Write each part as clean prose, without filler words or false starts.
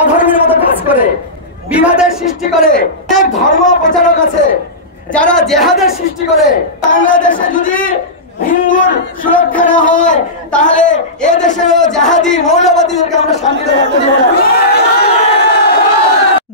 অধর্মের মতো কাজ করে, বিবাদের সৃষ্টি করে। অনেক ধর্ম প্রচারক আছে যারা জেহাদের সৃষ্টি করে। বাংলাদেশে যদি হিন্দুর সুরক্ষা না হয় তাহলে এ দেশেরও জেহাদি মৌলবাদীদেরকে আমরা শান্তিতে রাখতে দেব না।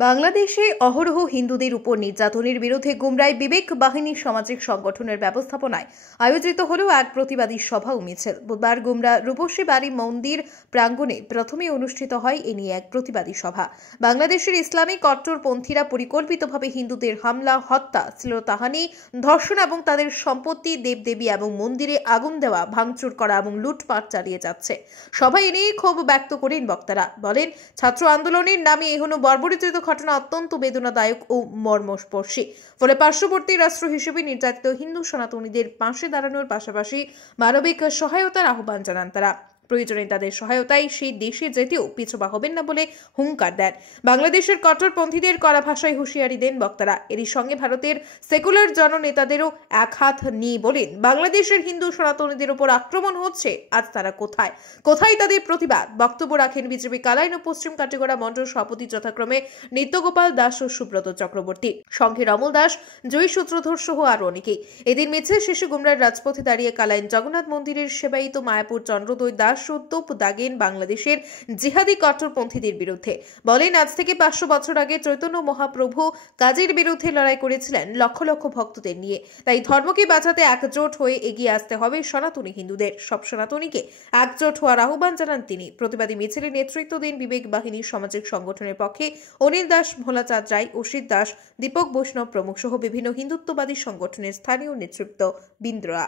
বাংলাদেশে অহরহ হিন্দুদের উপর নির্যাতনের বিরুদ্ধে গুমরায় বিবেক বাহিনী সামাজিক সংগঠনের ব্যবস্থাপনায় আয়োজিত হল এক প্রতিবাদী সভা ও মিছিল। বুধবার গুমরা রূপসী বাড়ি মন্দির প্রাঙ্গণে প্রথমে অনুষ্ঠিত হয় এ নিয়ে এক প্রতিবাদী সভা। বাংলাদেশের ইসলামী কট্টরপন্থীরা পরিকল্পিতভাবে হিন্দুদের হামলা, হত্যা, শ্লীলতাহানি, ধর্ষণ এবং তাদের সম্পত্তি, দেবদেবী এবং মন্দিরে আগুন দেওয়া, ভাঙচুর করা এবং লুটপাট চালিয়ে যাচ্ছে। সভায় এ নিয়ে ক্ষোভ ব্যক্ত করেন বক্তারা। বলেন, ছাত্র আন্দোলনের নামে এখনো বর্বরোচিত ঘটনা অত্যন্ত বেদনাদায়ক ও মর্মস্পর্শী। ফলে পার্শ্ববর্তী রাষ্ট্র হিসেবে নির্যাতিত হিন্দু সনাতনীদের পাশে দাঁড়ানোর পাশাপাশি মানবিক সহায়তার আহ্বান জানান তারা। প্রয়োজনে তাদের সহায়তায় সেই দেশে যেতেও পিছপা হবেন না বলে হুঙ্কার দেন। বাংলাদেশের কট্টরপন্থীদের কড়া ভাষায় হুঁশিয়ারি দেন বক্তারা। এরই সঙ্গে ভারতের সেকুলার জননেতাদেরও এক হাত নিয়ে বলেন, বাংলাদেশের হিন্দু সনাতনীদের উপর আক্রমণ হচ্ছে, আজ তারা কোথায়? কোথায় তাদের প্রতিবাদ? বক্তব্য রাখেন বিজেপি কালাইন ও পশ্চিম কাটিগড়া মন্ডল সভাপতি যথাক্রমে নিত্যগোপাল দাস ও সুব্রত চক্রবর্তী, সঙ্গে রমল দাস, জয়ী সূত্রধর সহ আরো অনেকেই। এদিন মিছিল শেষে গুমরার রাজপথে দাঁড়িয়ে কালাইন জগন্নাথ মন্দিরের সেবায়িত মায়াপুর চন্দ্রোদয় দাস তোপ দাগেন বাংলাদেশের জিহাদি কট্টরপন্থীদের বিরুদ্ধে। বলেন, আজ থেকে 500 বছর আগে চৈতন্য মহাপ্রভু কাজের বিরুদ্ধে লড়াই করেছিলেন লক্ষ লক্ষ ভক্তদের নিয়ে। তাই ধর্মকে বাঁচাতে একজোট হয়ে এগিয়ে আসতে হবে সনাতনী হিন্দুদের। সব সনাতনীকে একজোট হওয়ার আহ্বান জানান তিনি। প্রতিবাদী মিছিলে নেতৃত্ব দেন বিবেক বাহিনীর সামাজিক সংগঠনের পক্ষে অনিল দাস, ভোলাচাঁদ রায়, অসিত দাস, দীপক বৈষ্ণব প্রমুখ সহ বিভিন্ন হিন্দুত্ববাদী সংগঠনের স্থানীয় নেতৃত্ব বৃন্দরা।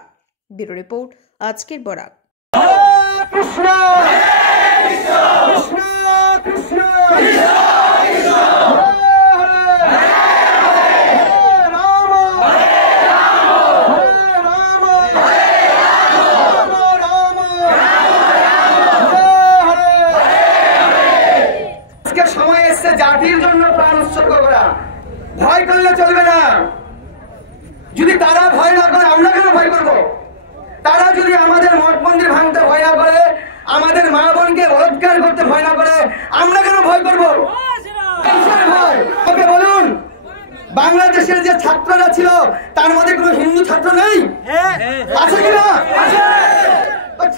ব্যুরো রিপোর্ট, আজকের বরাক। কৃষ্ণ কৃষ্ণ কৃষ্ণ কৃষ্ণ সময় এসছে জাতির জন্য প্রাণ উৎসর্গ করা। ভয় করলে চলবে না। যদি তারা ভয় না করে, আমরা কেন ভয় করবো? তারা যদি আমাদের মঠ মন্দির ভাঙতে ভয় না করে, আমাদের মা বোনকে বলাৎকার করতে ভয় না করে, আমরা কেন ভয় করবো? ওকে বলুন, বাংলাদেশের যে ছাত্ররা ছিল তার মধ্যে কোনো হিন্দু ছাত্র নেই? আছে কিনা?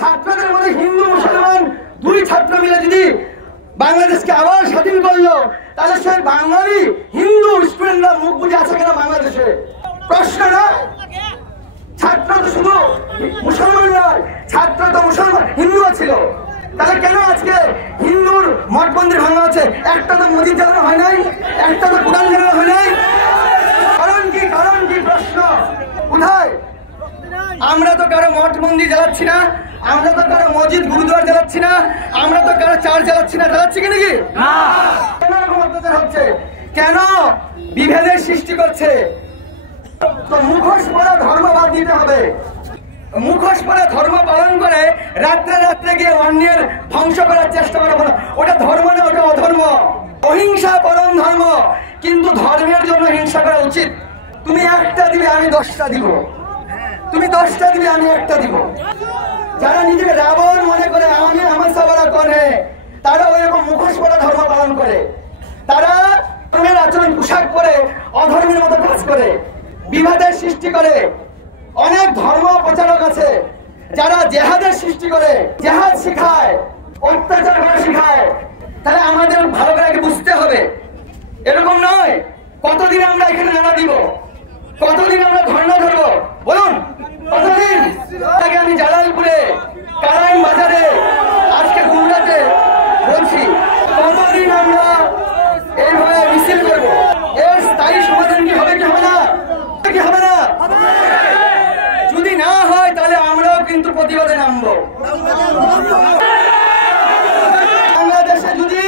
ছাত্রদের মধ্যে হিন্দু মুসলমান দুই ছাত্র মিলে যদি বাংলাদেশকে আবার স্বাধীন করলো, তাহলে সেই বাঙালি হিন্দু স্টুডেন্টরা মুখ বুঝে আছে কিনা বাংলাদেশে? প্রশ্ন না? ছাত্র তো শুধু মুসলমান নয়, ছাত্র তো মুসলমান হিন্দুও ছিল। তাহলে কেন আজকে হিন্দুর মঠ মন্দির ভাঙা হচ্ছে? একটা তো মসজিদ জ্বালানো হয় নাই, একটা তো কোরআন জ্বালানো হয় নাই। কারণ কি? কারণ কি? প্রশ্ন কোথায়? আমরা তো কারো মঠ মন্দির জ্বালাচ্ছি না, আমরা তো কারো মসজিদ গুরুদ্বার জ্বালাচ্ছি না, আমরা তো কারো চার্চ জ্বালাচ্ছি না। জ্বালাচ্ছি কি নাকি? কেন এরকম অত্যাচার হচ্ছে? কেন বিভেদের সৃষ্টি করছে? তো মুখোশ পরা ধর্ম বাদ দিতে হবে। মুখোশ পরা ধর্ম পালন করে রাত্রে রাত্রে গিয়ে অন্যের ধ্বংস করার চেষ্টা করা, ওটা ধর্ম না, ওটা অধর্ম। অহিংসা পরম ধর্ম, কিন্তু ধর্মের জন্য হিংসা করা উচিত। তুমি একটা দিবে, আমি 10টা দিব। তুমি 10টা দিবে, আমি একটা দিব। যারা নিজেকে রাবণ মনে করে, আমি আমার সবারা করে, তারা ওইরকম মুখোশ পরা ধর্ম পালন করে। তারা ধর্মের আচরণ পোশাক পরে অধর্মের মতো কাজ করে, বিবাদের সৃষ্টি করে। অনেক ধর্ম প্রচারক আছে যারা জেহাদের সৃষ্টি করে, জেহাদ শিখায়, অত্যাচার করা শিখায়। তাহলে আমাদের ভালো করে বুঝতে হবে, এরকম নয়। কতদিন আমরা এখানে নাড়া দিব? কতদিন আমরা ধর্ণা ধরবো? বলুন, কতদিন? আগে আমি জালালপুরে, কালাইন বাজারে, আজকে গুমরাতে বলছি, কতদিন আমরা এইভাবে মিছিল করবো? এর স্থায়ী সমাধান কি হবে কি হবে না? কি হবে না? যদি না হয় তাহলে আমরাও কিন্তু প্রতিবাদে নামবো। বাংলাদেশে যদি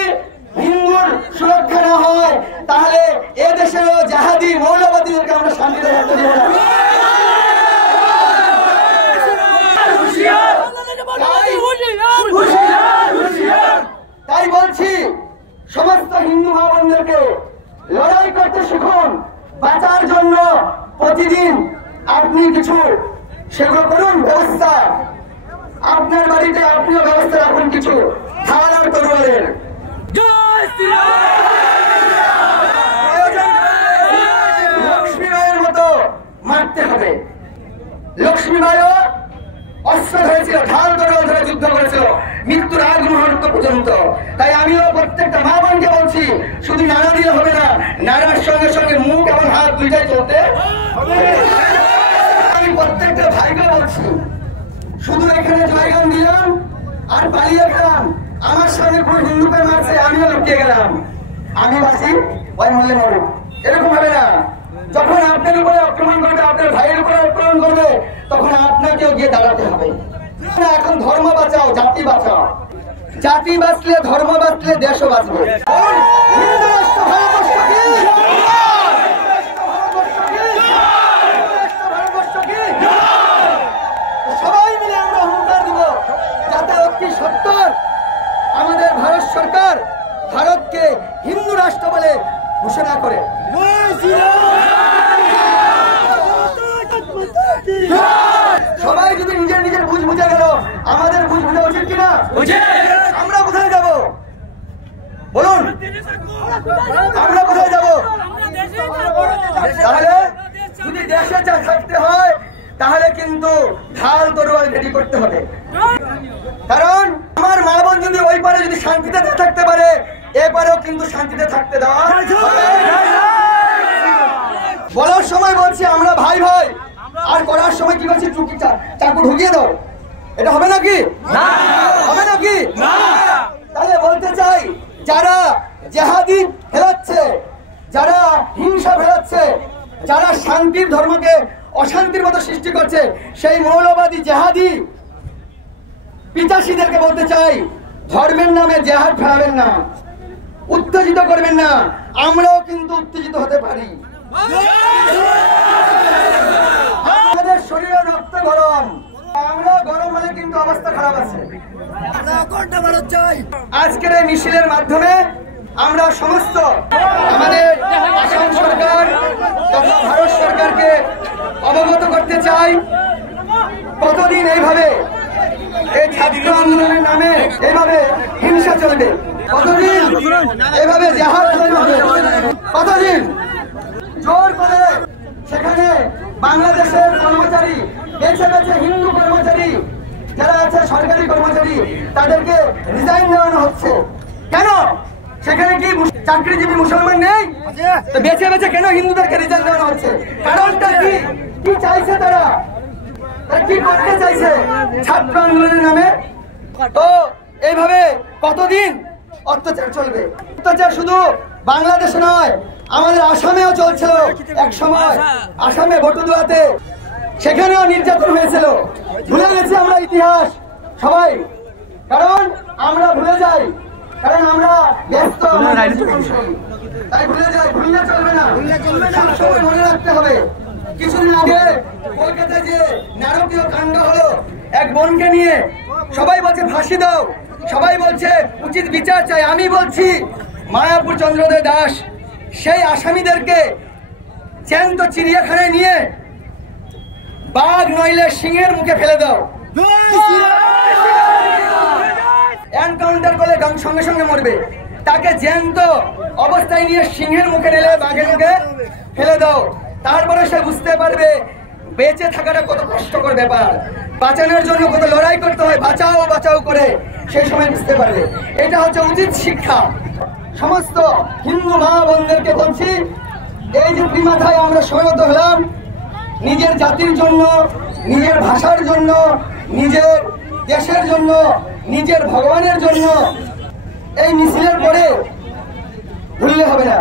হিন্দুর সুরক্ষা না হয় তাহলে এ দেশেরও জেহাদি মৌলবাদীদেরকে আমরা শান্তিতে রাখতে দেব না। তাই বলছি, সমস্ত হিন্দু মা বোনদেরকে লড়াই করতে শিখুন। বাঁচার জন্য প্রতিদিন আপনি কিছু সেগুলো করুন ব্যবস্থা। আপনার বাড়িতে আপনিও ব্যবস্থা রাখুন কিছু ধান আর তরুণের। লক্ষ্মী মায়ের মতো মারতে হবে। লক্ষ্মী মায়ও অস্ত্র ধরেছিল, ঢাল তরোয়াল ধরে যুদ্ধ করেছিল মৃত্যুর আগ মুহূর্ত পর্যন্ত। তাই আমিও প্রত্যেকটা মা বোনকে বলছি, শুধু নাড়া দিলে হবে না, নাড়ার সঙ্গে সঙ্গে মুখ এবং হাত দুইটাই চলতে হবে। আমি প্রত্যেকটা ভাইকে বলছি, শুধু এখানে জয়গান দিলাম আর পালিয়ে গেলাম, আমার সামনে কোন হিন্দুকে মারছে আমিও লুকিয়ে গেলাম, আমি বাঁচি ওই মরলে মরুক, এরকম হবে না। যখন আপনার উপরে আক্রমণ করবে, আপনার ভাইয়ের উপরে আক্রমণ করবে, তখন আপনাকেও গিয়ে দাঁড়াতে হবে। এখন ধর্ম বাঁচাও, জাতি বাঁচাও। জাতি বাঁচলে, ধর্ম বাঁচলে, দেশও বাঁচবে। হিন্দু রাষ্ট্র ভারতবর্ষ কি? সবাই মিলে আমরা হুঙ্কার দিব যাতে অতি সত্তর আমাদের ভারত সরকার ভারতকে হিন্দু রাষ্ট্র বলে ঘোষণা করে। সবাই যদি নিজের নিজের বুঝ বুঝে গেল, আমাদের বুঝ বুঝা উচিত কিনা? আমরা কোথায় যাব বলুন? আমরা কোথায় যাব? তাহলে যদি দেশে থাকতে হয় তাহলে কিন্তু ঢাল তরোয়াল রেডি করতে হবে। কারণ আমার মা বোন যদি ওই পারে যদি শান্তিতে থাকতে পারে, এপারেও কিন্তু শান্তিতে থাকতে দেওয়া হবে। বলার সময় বলছি আমরা ভাই ভাই, আর করার সময় কি বলছি চাকু ঢুকিয়ে দাও, এটা হবে নাকি? হবে নাকি? তাহলে বলতে চাই, যারা জেহাদি ফেলাচ্ছে, যারা হিংসা ফেলাচ্ছে, যারা শান্তির ধর্মকে অশান্তির মতো সৃষ্টি করছে, সেই মৌলবাদী জেহাদি পিতাশীদেরকে বলতে চাই, ধর্মের নামে জেহাদ ফেলাবেন না, উত্তেজিত করবেন না। আমরাও কিন্তু উত্তেজিত হতে পারি। আমাদের শরীরে রক্ত গরম, আমরা গরম হলে কিন্তু অবস্থা খারাপ আছে। আজকের এই মিছিলের মাধ্যমে আমরা সমস্ত আমাদের আসাম সরকার তথা ভারত সরকারকে অবগত করতে চাই, কতদিন এইভাবে এই ছাত্র আন্দোলনের নামে এইভাবে হিংসা চলবে, কতদিন এইভাবে জাহাজ চলবে, কতদিন জোর করে সেখানে বাংলাদেশের কর্মচারী, বেছে বেছে হিন্দু কর্মচারী যারা আছে, সরকারি কর্মচারী, তাদেরকে রিজাইন দেওয়ানো হচ্ছে। কেন? সেখানে কি চাকরিজীবী মুসলমান নেই? তো বেছে বেছে কেন হিন্দুদেরকে রিজাইন দেওয়ানো হচ্ছে? কারণটা কি? কি চাইছে তারা? কি করতে চাইছে ছাত্র আন্দোলনের নামে? তো এইভাবে কতদিন অত্যাচার চলবে? অত্যাচার শুধু বাংলাদেশে নয়, আমাদের আসামেও চলছিল এক সময়। আসামে বটুদুয়াতে সেখানেও নির্যাতন হয়েছিল। ভুলে গেছি আমরা ইতিহাস সবাই, কারণ আমরা ভুলে যাই, কারণ আমরা ব্যস্ত, তাই ভুলে যাই। ভুললে চলবে না, সবসময় মনে রাখতে হবে। কিছুদিন আগে কলকাতায় যে নারকীয় কাণ্ড হলো, এক বোনকে নিয়ে সবাই বলছে ফাঁসি দাও, সবাই বলছে উচিত বিচার চাই। আমি বলছি মায়াপুর চন্দ্রোদয় দাস সেই আসামিদেরকে জ্যান্ত চিড়িয়াখানায় নিয়ে বাঘ নইলে সিংহের মুখে ফেলে দাও। এনকাউন্টার করলে সঙ্গে সঙ্গে মরবে, তাকে জ্যান্ত অবস্থায় নিয়ে সিংহের মুখে নিলে বাঘের মুখে ফেলে দাও। তারপরে সে বুঝতে পারবে বেঁচে থাকাটা কত কষ্টকর ব্যাপার, বাঁচানোর জন্য কত লড়াই করতে হয়, বাঁচাও বাঁচাও করে সেই সময় বুঝতে পারবে। এটা হচ্ছে উচিত শিক্ষা। সমস্ত হিন্দু মা বোনদেরকে বলছি, এই যে ত্রিমাথায় আমরা সমবেত হলাম, নিজের জাতির জন্য, নিজের ভাষার জন্য, নিজের দেশের জন্য, নিজের ভগবানের জন্য, এই মিছিলের পরে ভুললে হবে না।